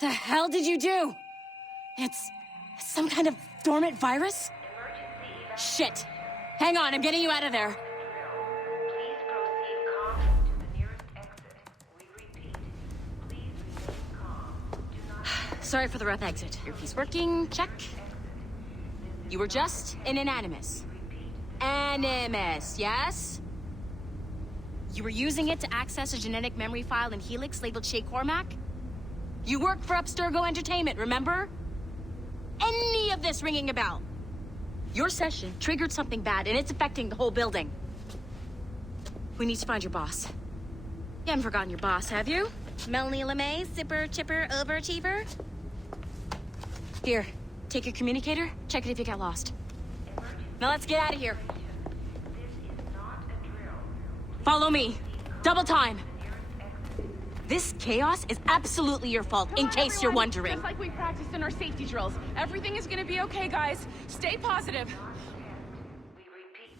The hell did you do? It's some kind of dormant virus? Shit. Hang on, I'm getting you out of there. Please proceed calmly to the nearest exit. We repeat, please remain calm. Do not... Sorry for the rough exit. Earpiece working, check. You were just an animus. Animus, yes? You were using it to access a genetic memory file in Helix labeled Shay Cormack? You worked for Abstergo Entertainment, remember? Any of this ringing a bell? Your session triggered something bad, and it's affecting the whole building. We need to find your boss. You haven't forgotten your boss, have you? Melanie LeMay, zipper, chipper, overachiever? Here, take your communicator, check it if you get lost. Now let's get out of here. This is not a drill. Follow me. Double time. This chaos is absolutely your fault, in case you're wondering. Just like we practiced in our safety drills. Everything is gonna be okay, guys. Stay positive. We repeat.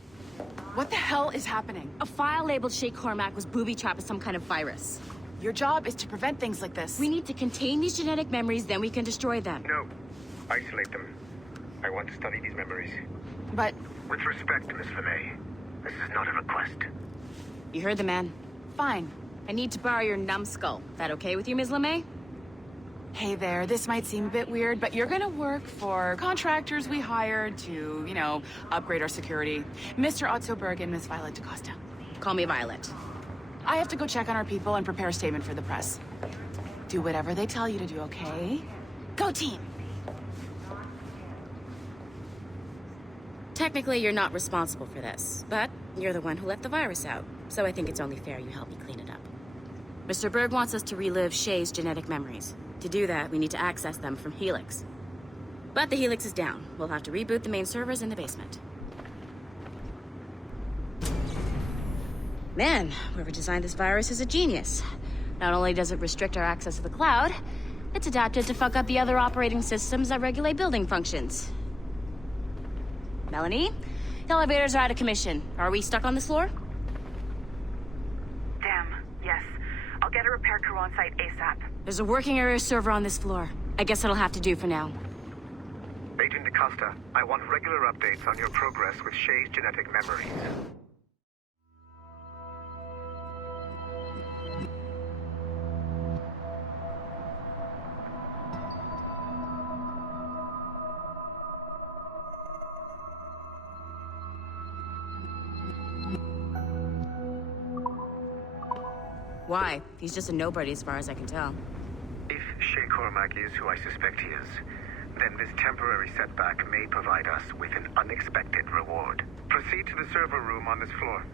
What the hell is happening? A file labeled Shay Cormack was booby-trapped with some kind of virus. Your job is to prevent things like this. We need to contain these genetic memories, then we can destroy them. No. Isolate them. I want to study these memories. But With respect, Miss LeMay, this is not a request. You heard the man. fine. I need to borrow your numbskull. That okay with you, Ms. LeMay? Hey there, this might seem a bit weird, but you're gonna work for contractors we hired to, you know, upgrade our security. Mr. Otto Berg and Miss Violet DaCosta. Call me Violet. I have to go check on our people and prepare a statement for the press. Do whatever they tell you to do, okay? Go team! Technically, you're not responsible for this, but you're the one who let the virus out, so I think it's only fair you help me clean it up. Mr. Berg wants us to relive Shay's genetic memories. To do that, we need to access them from Helix. But the Helix is down. We'll have to reboot the main servers in the basement. Man, whoever designed this virus is a genius. Not only does it restrict our access to the cloud, it's adapted to fuck up the other operating systems that regulate building functions. Melanie? The elevators are out of commission. Are we stuck on this floor? Damn, yes. I'll get a repair crew on site ASAP. There's a working area server on this floor. I guess that'll have to do for now. Agent DaCosta, I want regular updates on your progress with Shay's genetic memories. Why? He's just a nobody as far as I can tell. If Shay Cormack is who I suspect he is, then this temporary setback may provide us with an unexpected reward. Proceed to the server room on this floor.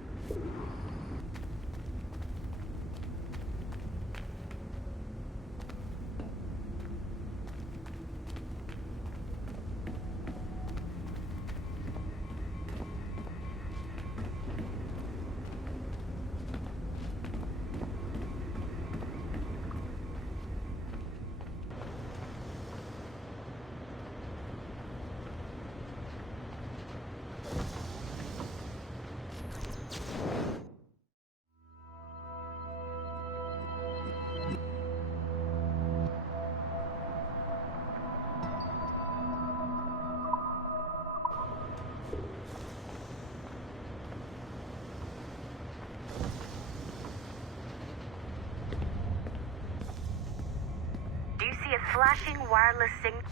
Flashing wireless signal.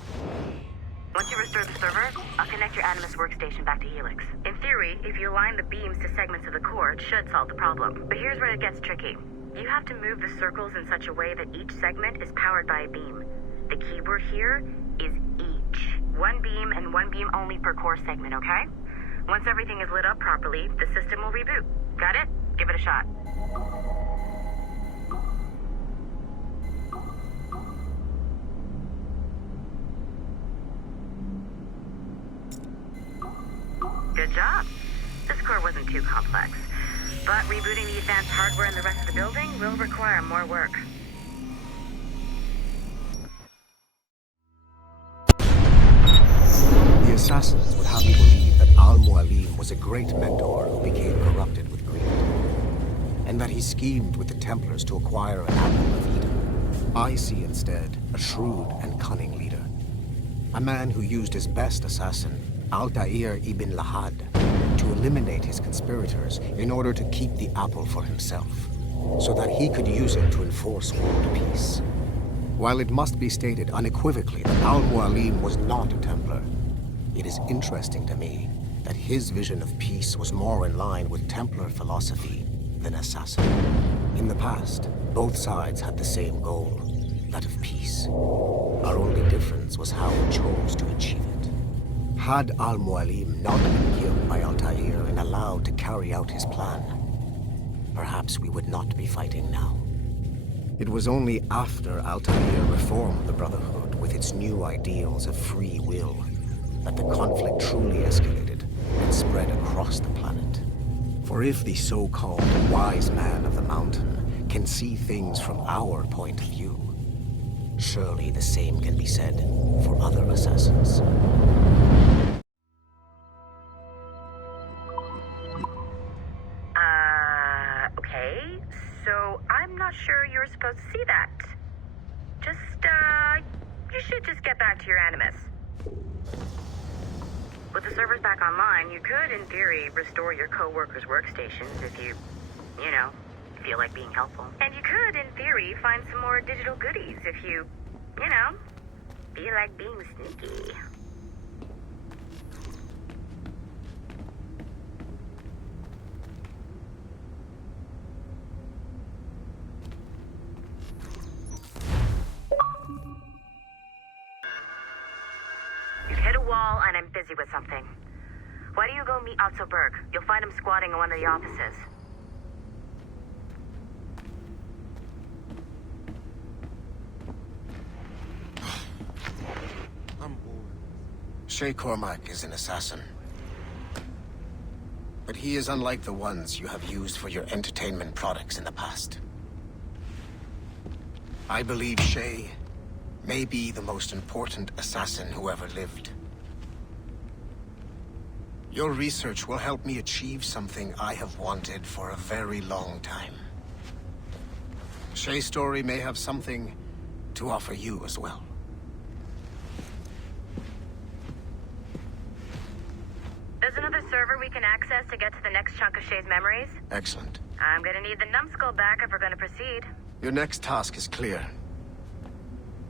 Once you restore the server, I'll connect your Animus workstation back to Helix. In theory, if you align the beams to segments of the core, it should solve the problem. But here's where it gets tricky. You have to move the circles in such a way that each segment is powered by a beam. The keyword here is each. One beam and one beam only per core segment, okay? Once everything is lit up properly, the system will reboot. Got it? Give it a shot. Good job. This core wasn't too complex, but rebooting the advanced hardware in the rest of the building will require more work. The assassins would have you believe that Al-Mualim was a great mentor who became corrupted with greed, and that he schemed with the Templars to acquire an apple of Eden. I see instead a shrewd and cunning leader. A man who used his best assassin, Altair ibn Lahad, to eliminate his conspirators in order to keep the apple for himself, so that he could use it to enforce world peace. While it must be stated unequivocally that Al-Mualim was not a Templar, it is interesting to me that his vision of peace was more in line with Templar philosophy than Assassin. In the past, both sides had the same goal, that of peace. Our only difference was how we chose to achieve it. Had Al-Mualim not been killed by Altair and allowed to carry out his plan, perhaps we would not be fighting now. It was only after Altair reformed the Brotherhood with its new ideals of free will that the conflict truly escalated and spread across the planet. For if the so-called wise man of the mountain can see things from our point of view, surely the same can be said for other assassins. Okay. So I'm not sure you were supposed to see that. You should just get back to your Animus. With the servers back online, you could, in theory, restore your co-workers' workstations if you feel like being helpful. And you could, in theory, find some more digital goodies if you feel like being sneaky. You've hit a wall and I'm busy with something. Why don't you go meet Otto Berg? You'll find him squatting in one of the offices. Shay Cormack is an assassin. But he is unlike the ones you have used for your entertainment products in the past. I believe Shay may be the most important assassin who ever lived. Your research will help me achieve something I have wanted for a very long time. Shay's story may have something to offer you as well. There's another server we can access to get to the next chunk of Shay's memories. Excellent. I'm gonna need the numbskull back if we're gonna proceed. Your next task is clear.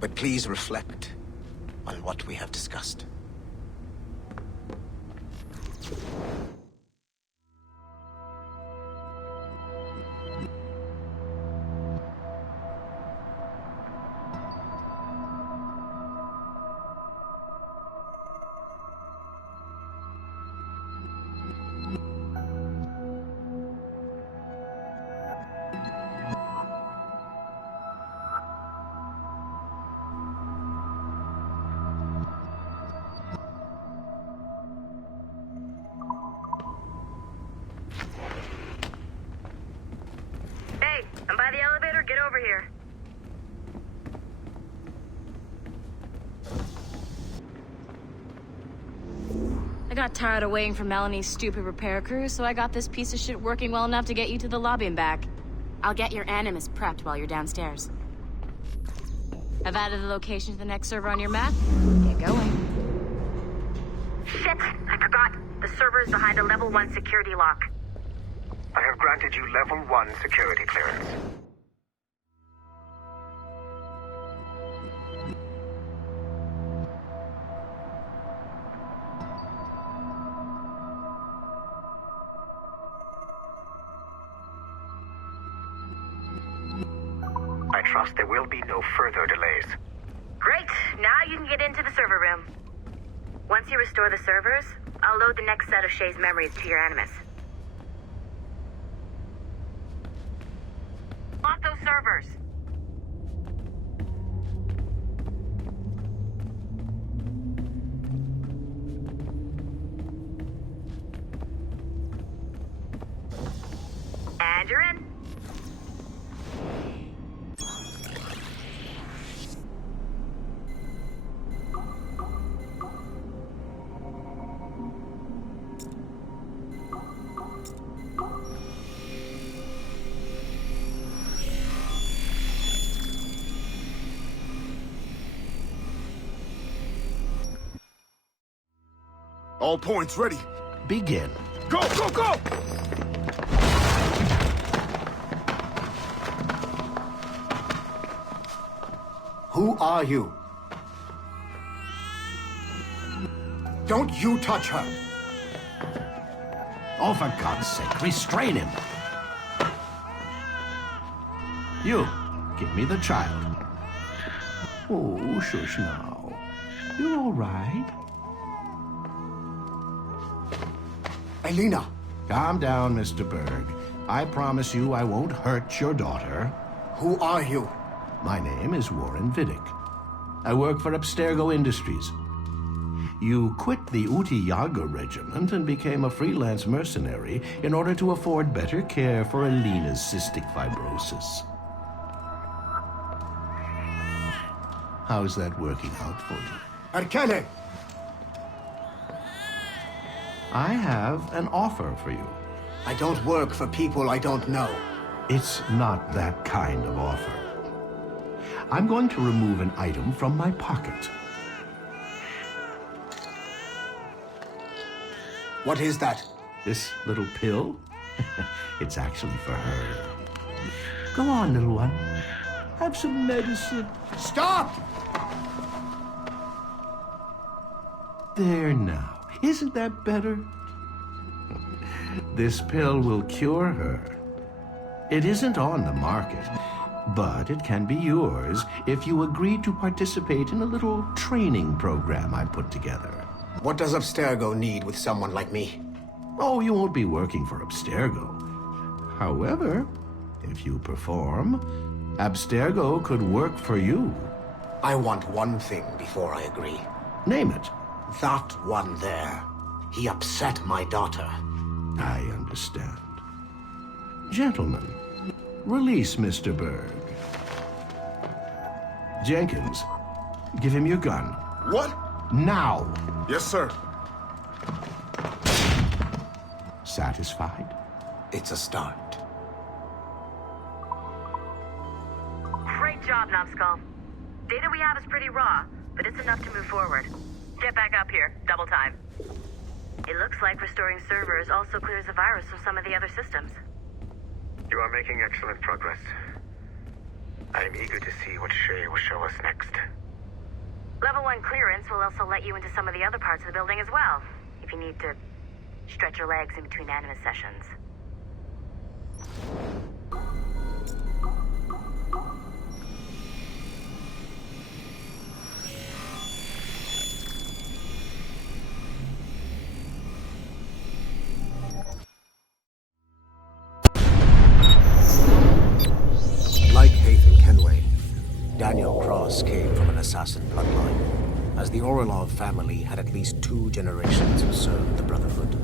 But please reflect on what we have discussed. Hey, I'm by the elevator. Get over here. I got tired of waiting for Melanie's stupid repair crew, so I got this piece of shit working well enough to get you to the lobby and back. I'll get your Animus prepped while you're downstairs. I've added the location to the next server on your map. Get going. Shit! I forgot. The server is behind a level 1 security lock. I have granted you level 1 security clearance. I trust there will be no further delays. Great! Now you can get into the server room. Once you restore the servers, I'll load the next set of Shay's memories to your Animus. Lock those servers! And you're in. All points ready. Begin. Go, go, go! Who are you? Don't you touch her! Oh, for God's sake, restrain him. You, give me the child. Oh, shush now. You're all right. Elena! Calm down, Mr. Berg. I promise you I won't hurt your daughter. Who are you? My name is Warren Vidic. I work for Abstergo Industries. You quit the Uti Yaga regiment and became a freelance mercenary in order to afford better care for Elena's cystic fibrosis. How's that working out for you? Arkele! I have an offer for you. I don't work for people I don't know. It's not that kind of offer. I'm going to remove an item from my pocket. What is that? This little pill? It's actually for her. Go on, little one. Have some medicine. Stop! There now. Isn't that better? This pill will cure her. It isn't on the market, but it can be yours if you agree to participate in a little training program I put together. What does Abstergo need with someone like me? Oh, you won't be working for Abstergo. However, if you perform, Abstergo could work for you. I want one thing before I agree. Name it. That one there. He upset my daughter. I understand. Gentlemen, release Mr. Berg. Jenkins, give him your gun. What? Now! Yes, sir. Satisfied? It's a start. Great job, Numbskull. Data we have is pretty raw, but it's enough to move forward. Get back up here. Double time. It looks like restoring servers also clears the virus from some of the other systems. You are making excellent progress. I am eager to see what Shay will show us next. Level 1 clearance will also let you into some of the other parts of the building as well, if you need to stretch your legs in between animus sessions. Like Haytham Kenway, Daniel Cross came from an assassin bloodline, as the Orlov family had at least 2 generations who served the Brotherhood.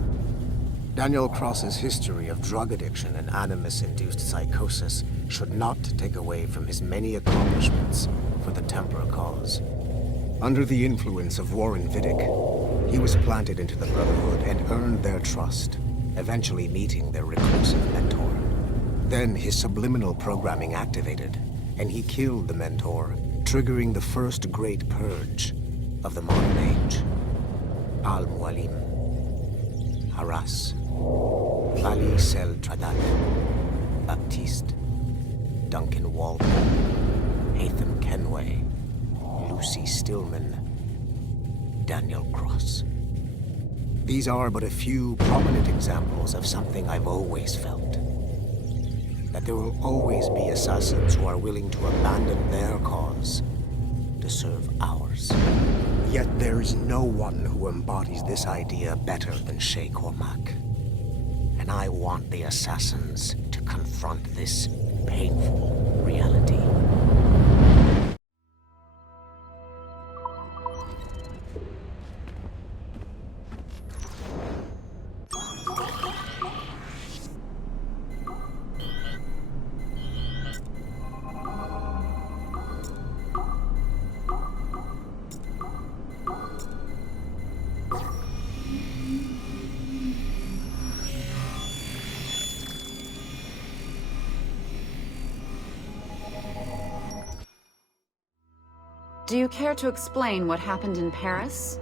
Daniel Cross's history of drug addiction and animus-induced psychosis should not take away from his many accomplishments for the Templar cause. Under the influence of Warren Vidic, he was planted into the Brotherhood and earned their trust, eventually meeting their reclusive mentor. Then his subliminal programming activated, and he killed the mentor, triggering the first great purge of the modern age. Al-Mualim, Haras, Fali Sel Tradat, Baptiste, Duncan Walton, Haytham Kenway, Lucy Stillman, Daniel Cross. These are but a few prominent examples of something I've always felt. That there will always be assassins who are willing to abandon their cause to serve ours. Yet there is no one who embodies this idea better than Shay Cormack. And I want the assassins to confront this painful reality. Do you care to explain what happened in Paris?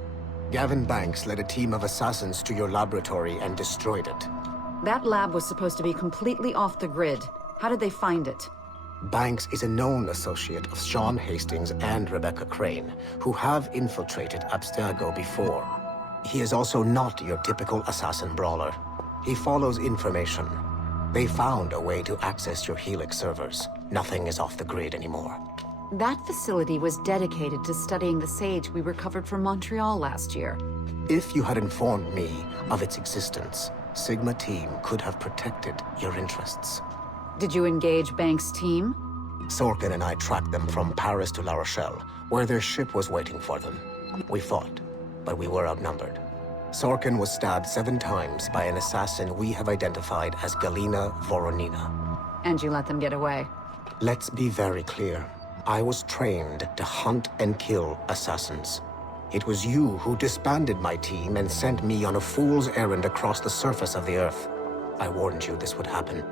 Gavin Banks led a team of assassins to your laboratory and destroyed it. That lab was supposed to be completely off the grid. How did they find it? Banks is a known associate of Sean Hastings and Rebecca Crane, who have infiltrated Abstergo before. He is also not your typical assassin brawler. He follows information. They found a way to access your Helix servers. Nothing is off the grid anymore. That facility was dedicated to studying the sage we recovered from Montreal last year. If you had informed me of its existence, Sigma Team could have protected your interests. Did you engage Banks' team? Sorkin and I tracked them from Paris to La Rochelle, where their ship was waiting for them. We fought, but we were outnumbered. Sorkin was stabbed 7 times by an assassin we have identified as Galina Voronina. And you let them get away? Let's be very clear. I was trained to hunt and kill assassins. It was you who disbanded my team and sent me on a fool's errand across the surface of the Earth. I warned you this would happen.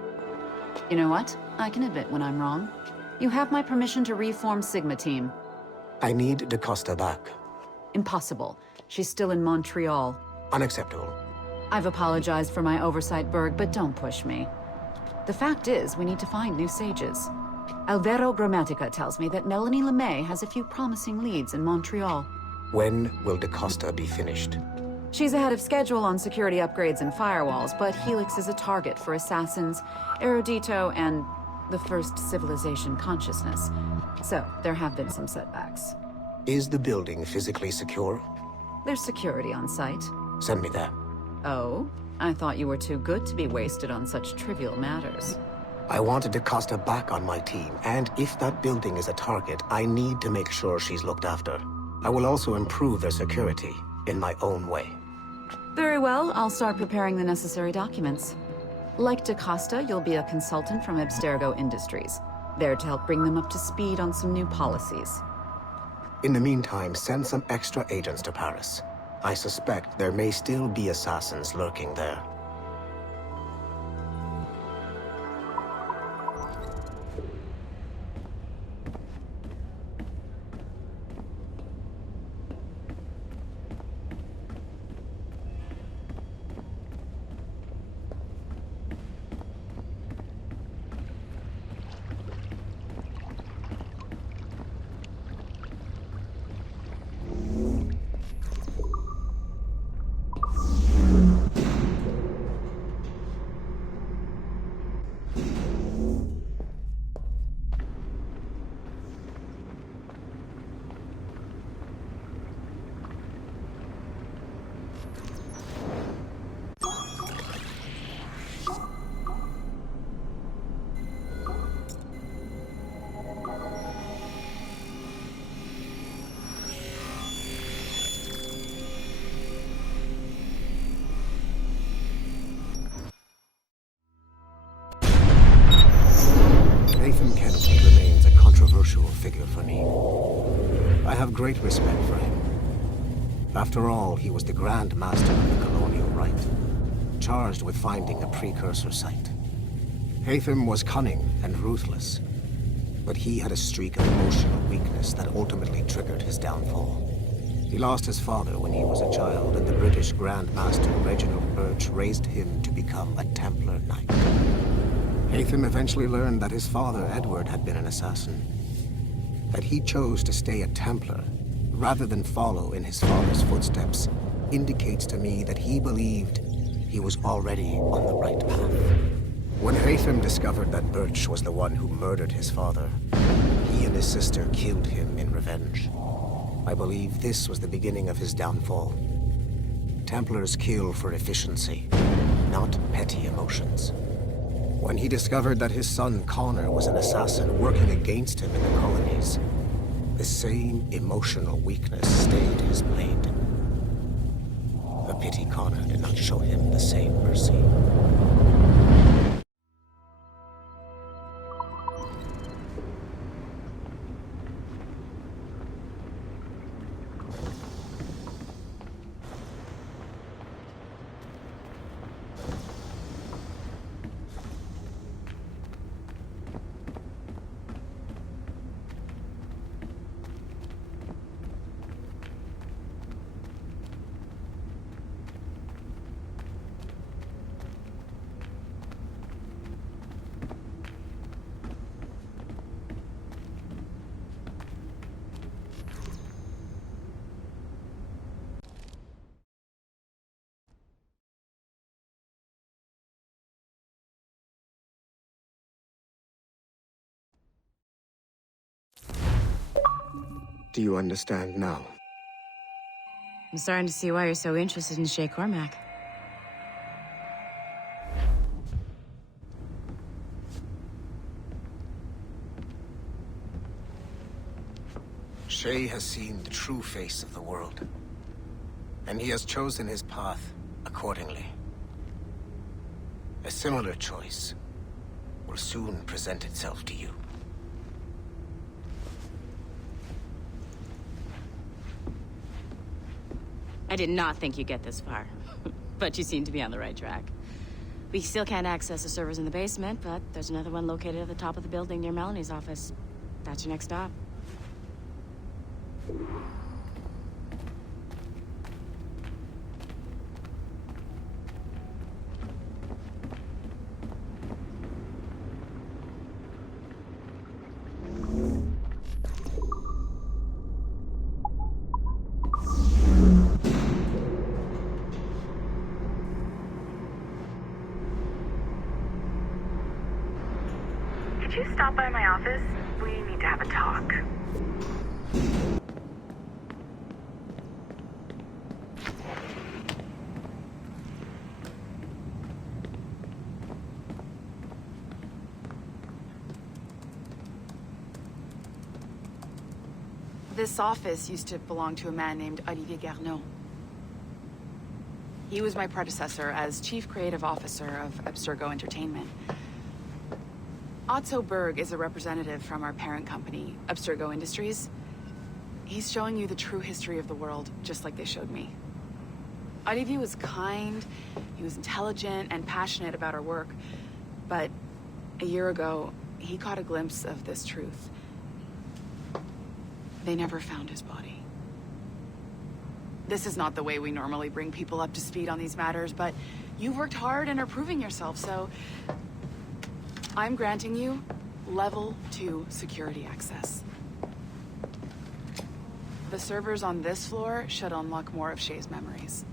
You know what? I can admit when I'm wrong. You have my permission to reform Sigma Team. I need DaCosta back. Impossible. She's still in Montreal. Unacceptable. I've apologized for my oversight, Berg, but don't push me. The fact is, we need to find new sages. Alvaro Grammatica tells me that Melanie LeMay has a few promising leads in Montreal. When will DaCosta be finished? She's ahead of schedule on security upgrades and firewalls, but Helix is a target for assassins, Erudito, and the First Civilization consciousness. So, there have been some setbacks. Is the building physically secure? There's security on site. Send me there. Oh? I thought you were too good to be wasted on such trivial matters. I wanted DaCosta back on my team, and if that building is a target, I need to make sure she's looked after. I will also improve their security in my own way. Very well, I'll start preparing the necessary documents. Like DaCosta, you'll be a consultant from Abstergo Industries, there to help bring them up to speed on some new policies. In the meantime, send some extra agents to Paris. I suspect there may still be assassins lurking there. Haytham Kenway remains a controversial figure for me. I have great respect for him. After all, he was the Grand Master of the Colonial Rite, charged with finding the precursor site. Haytham was cunning and ruthless, but he had a streak of emotional weakness that ultimately triggered his downfall. He lost his father when he was a child, and the British Grand Master Reginald Birch raised him to become a Templar Knight. Haytham eventually learned that his father, Edward, had been an assassin. That he chose to stay a Templar, rather than follow in his father's footsteps, indicates to me that he believed he was already on the right path. When Haytham discovered that Birch was the one who murdered his father, he and his sister killed him in revenge. I believe this was the beginning of his downfall. Templars kill for efficiency, not petty emotions. When he discovered that his son Connor was an assassin working against him in the colonies, the same emotional weakness stayed his blade. A pity Connor did not show him the same mercy. Do you understand now? I'm starting to see why you're so interested in Shay Cormack. Shay has seen the true face of the world, and he has chosen his path accordingly. A similar choice will soon present itself to you. I did not think you'd get this far, but you seem to be on the right track. We still can't access the servers in the basement, but there's another one located at the top of the building near Melanie's office. That's your next stop. Could you stop by my office? We need to have a talk. This office used to belong to a man named Olivier Garneau. He was my predecessor as Chief Creative Officer of Abstergo Entertainment. Otto Berg is a representative from our parent company, Abstergo Industries. He's showing you the true history of the world, just like they showed me. Olivier was kind, he was intelligent and passionate about our work, but a year ago, he caught a glimpse of this truth. They never found his body. This is not the way we normally bring people up to speed on these matters, but you've worked hard and are proving yourself, so I'm granting you level 2 security access. The servers on this floor should unlock more of Shay's memories.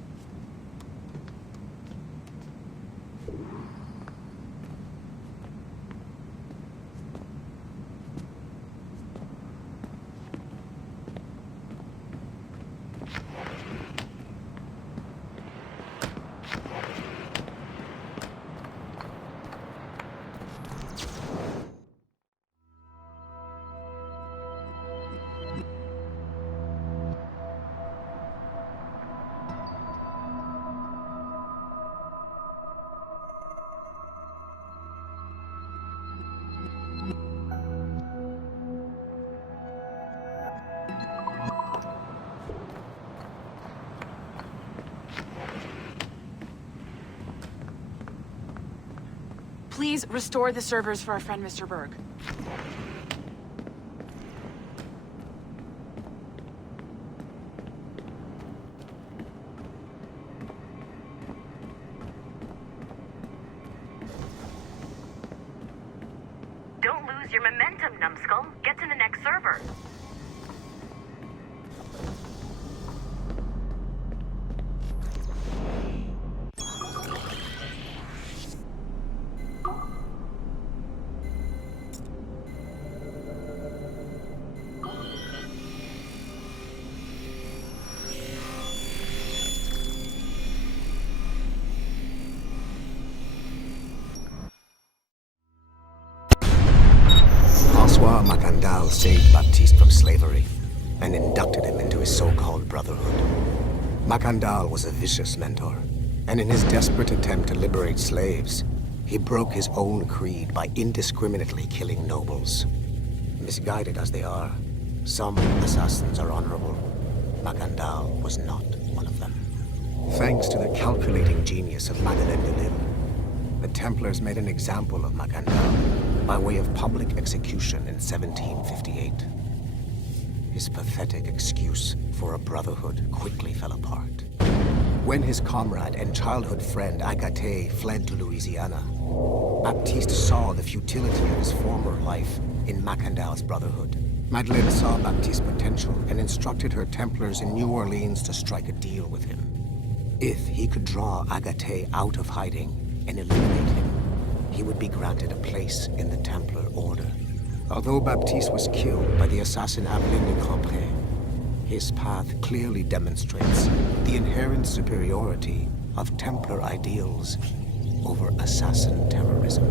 Please restore the servers for our friend Mr. Berg. Don't lose your momentum, numbskull. Get to the next server. Macandal saved Baptiste from slavery and inducted him into his so-called brotherhood. Macandal was a vicious mentor, and in his desperate attempt to liberate slaves, he broke his own creed by indiscriminately killing nobles. Misguided as they are, some assassins are honorable. Macandal was not one of them. Thanks to the calculating genius of Madeleine de Lille, the Templars made an example of Macandal by way of public execution in 1758. His pathetic excuse for a brotherhood quickly fell apart. When his comrade and childhood friend Agathe fled to Louisiana, Baptiste saw the futility of his former life in Macandal's brotherhood. Madeleine saw Baptiste's potential and instructed her Templars in New Orleans to strike a deal with him. If he could draw Agathe out of hiding and eliminate him, he would be granted a place in the Templar Order. Although Baptiste was killed by the assassin Abstergo, His path clearly demonstrates the inherent superiority of Templar ideals over assassin terrorism.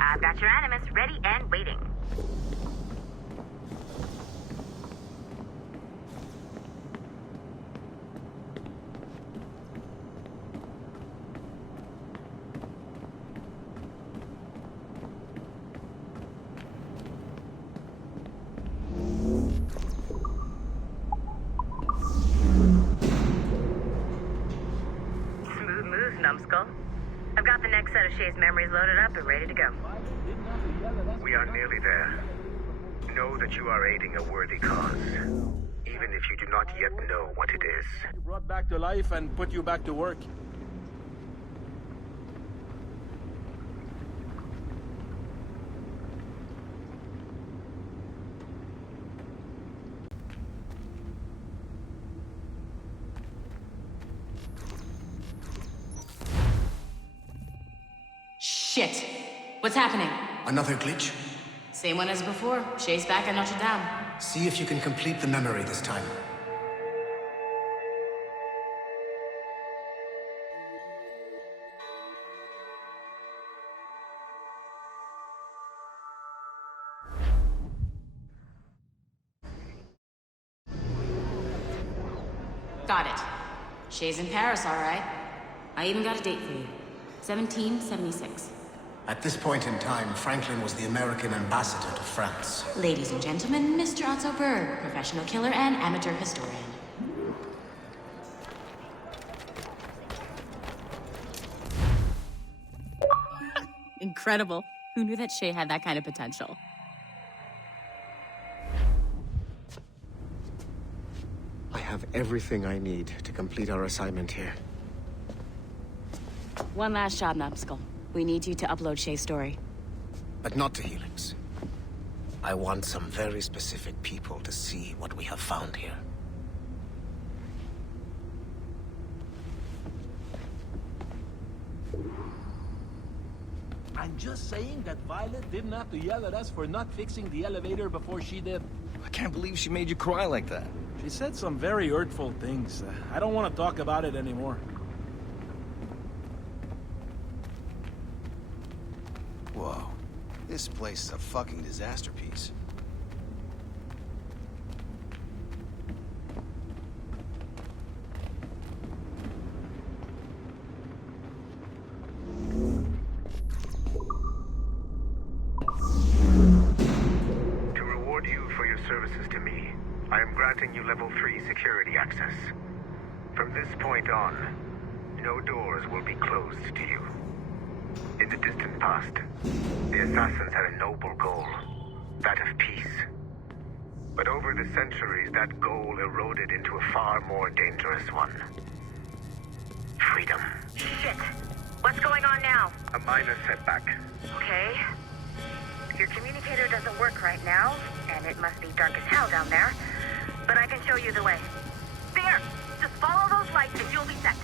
I've got your Animus ready and waiting. Smooth moves, numbskull. I've got the next set of Shay's memories loaded up and ready to go. We are nearly there. Know that you are aiding a worthy cause, even if you do not yet know what it is. Brought back to life and put you back to work. Shit. What's happening? Another glitch? Same one as before. Shay's back at Notre Dame. See if you can complete the memory this time. Got it. Shay's in Paris, all right. I even got a date for you. 1776. At this point in time, Franklin was the American ambassador to France. Ladies and gentlemen, Mr. Otto Berg, professional killer and amateur historian. Incredible. Who knew that Shay had that kind of potential? I have everything I need to complete our assignment here. One last job, Numbskull. We need you to upload Shay's story. But not to Helix. I want some very specific people to see what we have found here. I'm just saying that Violet didn't have to yell at us for not fixing the elevator before she did. I can't believe she made you cry like that. She said some very hurtful things. I don't want to talk about it anymore. Whoa. This place is a fucking disaster piece. To reward you for your services to me, I am granting you level 3 security access. From this point on, no doors will be closed to you. In the distant past, the Assassins had a noble goal, that of peace. But over the centuries, that goal eroded into a far more dangerous one. Freedom. Shit. What's going on now? A minor setback. Okay. Your communicator doesn't work right now, and it must be dark as hell down there. But I can show you the way. There! Just follow those lights and you'll be set.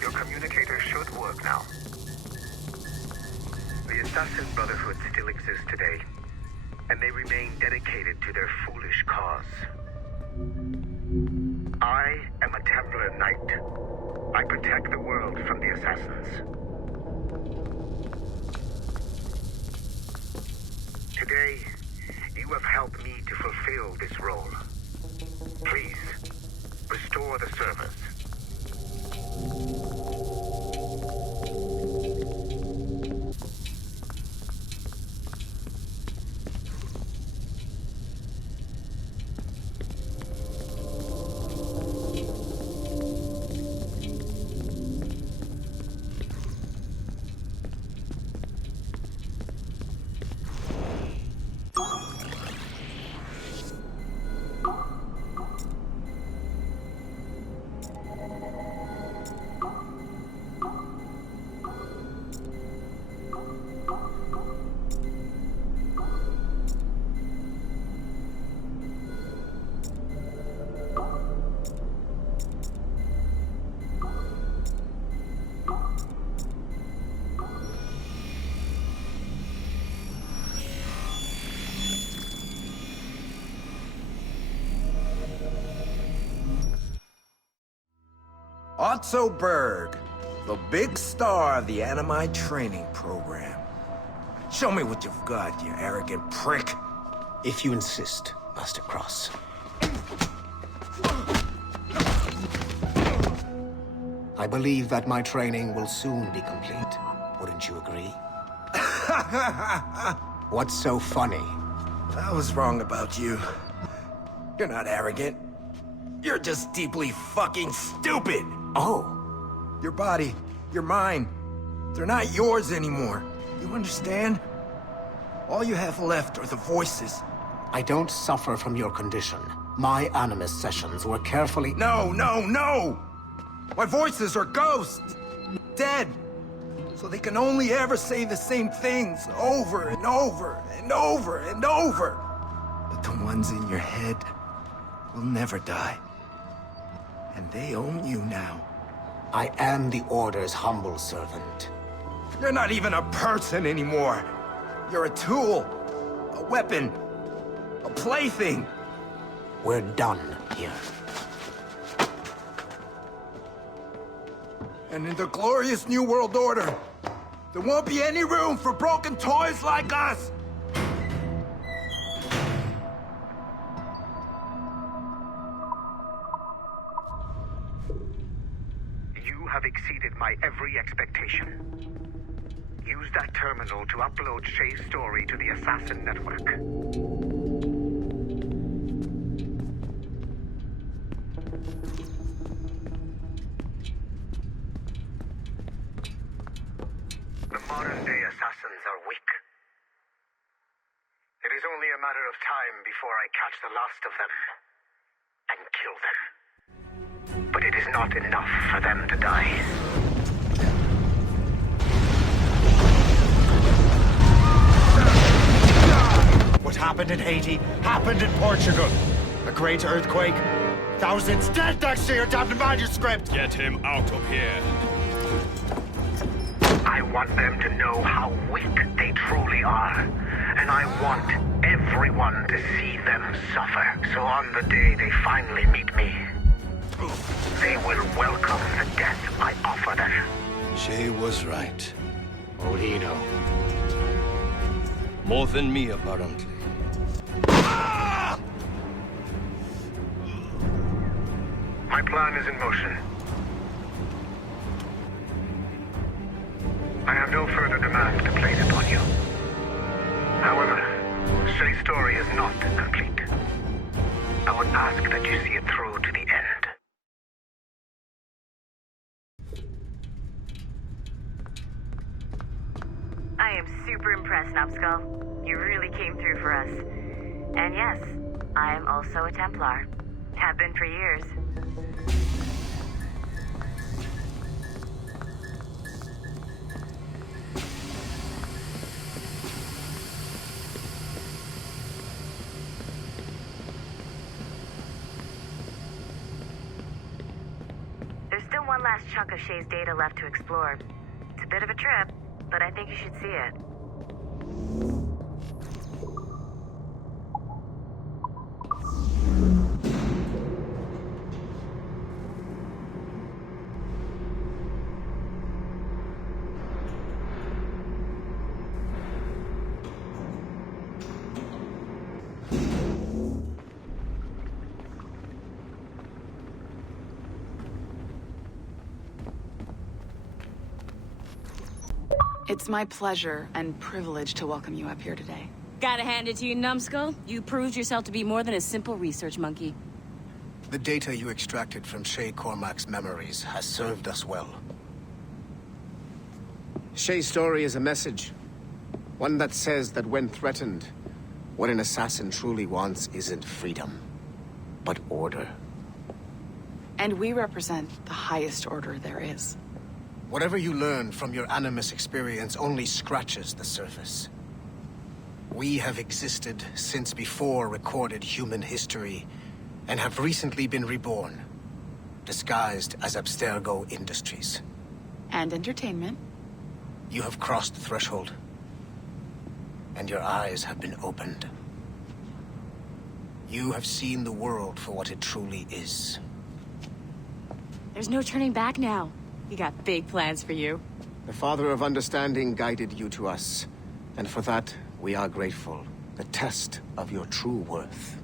Your communicator should work now. The Assassin Brotherhood still exists today, and they remain dedicated to their foolish cause. I am a Templar Knight. I protect the world from the Assassins. Today, you have helped me to fulfill this role. Please, restore the servers. Otto Berg, the big star of the Animi training program. Show me what you've got, you arrogant prick. If you insist, Master Cross. I believe that my training will soon be complete. Wouldn't you agree? What's so funny? I was wrong about you. You're not arrogant. You're just deeply fucking stupid! Oh. Your body, your mind, they're not yours anymore. You understand? All you have left are the voices. I don't suffer from your condition. My Animus sessions were carefully— No! My voices are ghosts! Dead! So they can only ever say the same things over and over and over and over. But the ones in your head will never die. And they own you now. I am the Order's humble servant. You're not even a person anymore. You're a tool, a weapon, a plaything. We're done here. And in the glorious New World Order, there won't be any room for broken toys like us! You have exceeded my every expectation. Use that terminal to upload Shay's story to the Assassin Network. The modern-day assassins are weak. It is only a matter of time before I catch the last of them and kill them. But it is not enough for them to die. What happened in Haiti happened in Portugal. A great earthquake. Thousands dead thanks to your damned manuscript! Get him out of here. I want them to know how weak they truly are. And I want everyone to see them suffer. So on the day they finally meet me, they will welcome the death I offer them. Shay was right. What'll he know? More than me, apparently. My plan is in motion. I have no further demands to place upon you. However, Shay's story is not complete. I would ask that you see it through to the end. I am super impressed, Numbskull. You really came through for us. And yes, I am also a Templar. Have been for years. There's still one last chunk of Shay's data left to explore. It's a bit of a trip, but I think you should see it. It's my pleasure and privilege to welcome you up here today. Gotta hand it to you, Numbskull. You proved yourself to be more than a simple research monkey. The data you extracted from Shay Cormac's memories has served us well. Shay's story is a message. One that says that when threatened, what an assassin truly wants isn't freedom, but order. And we represent the highest order there is. Whatever you learned from your Animus experience only scratches the surface. We have existed since before recorded human history, and have recently been reborn, disguised as Abstergo Industries. And entertainment. You have crossed the threshold, and your eyes have been opened. You have seen the world for what it truly is. There's no turning back now. We got big plans for you. The Father of Understanding guided you to us, and for that, we are grateful. The test of your true worth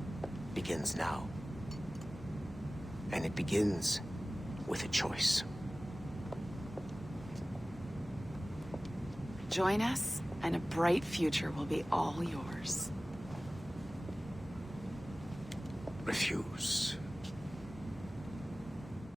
begins now. And it begins with a choice. Join us, and a bright future will be all yours. Refuse.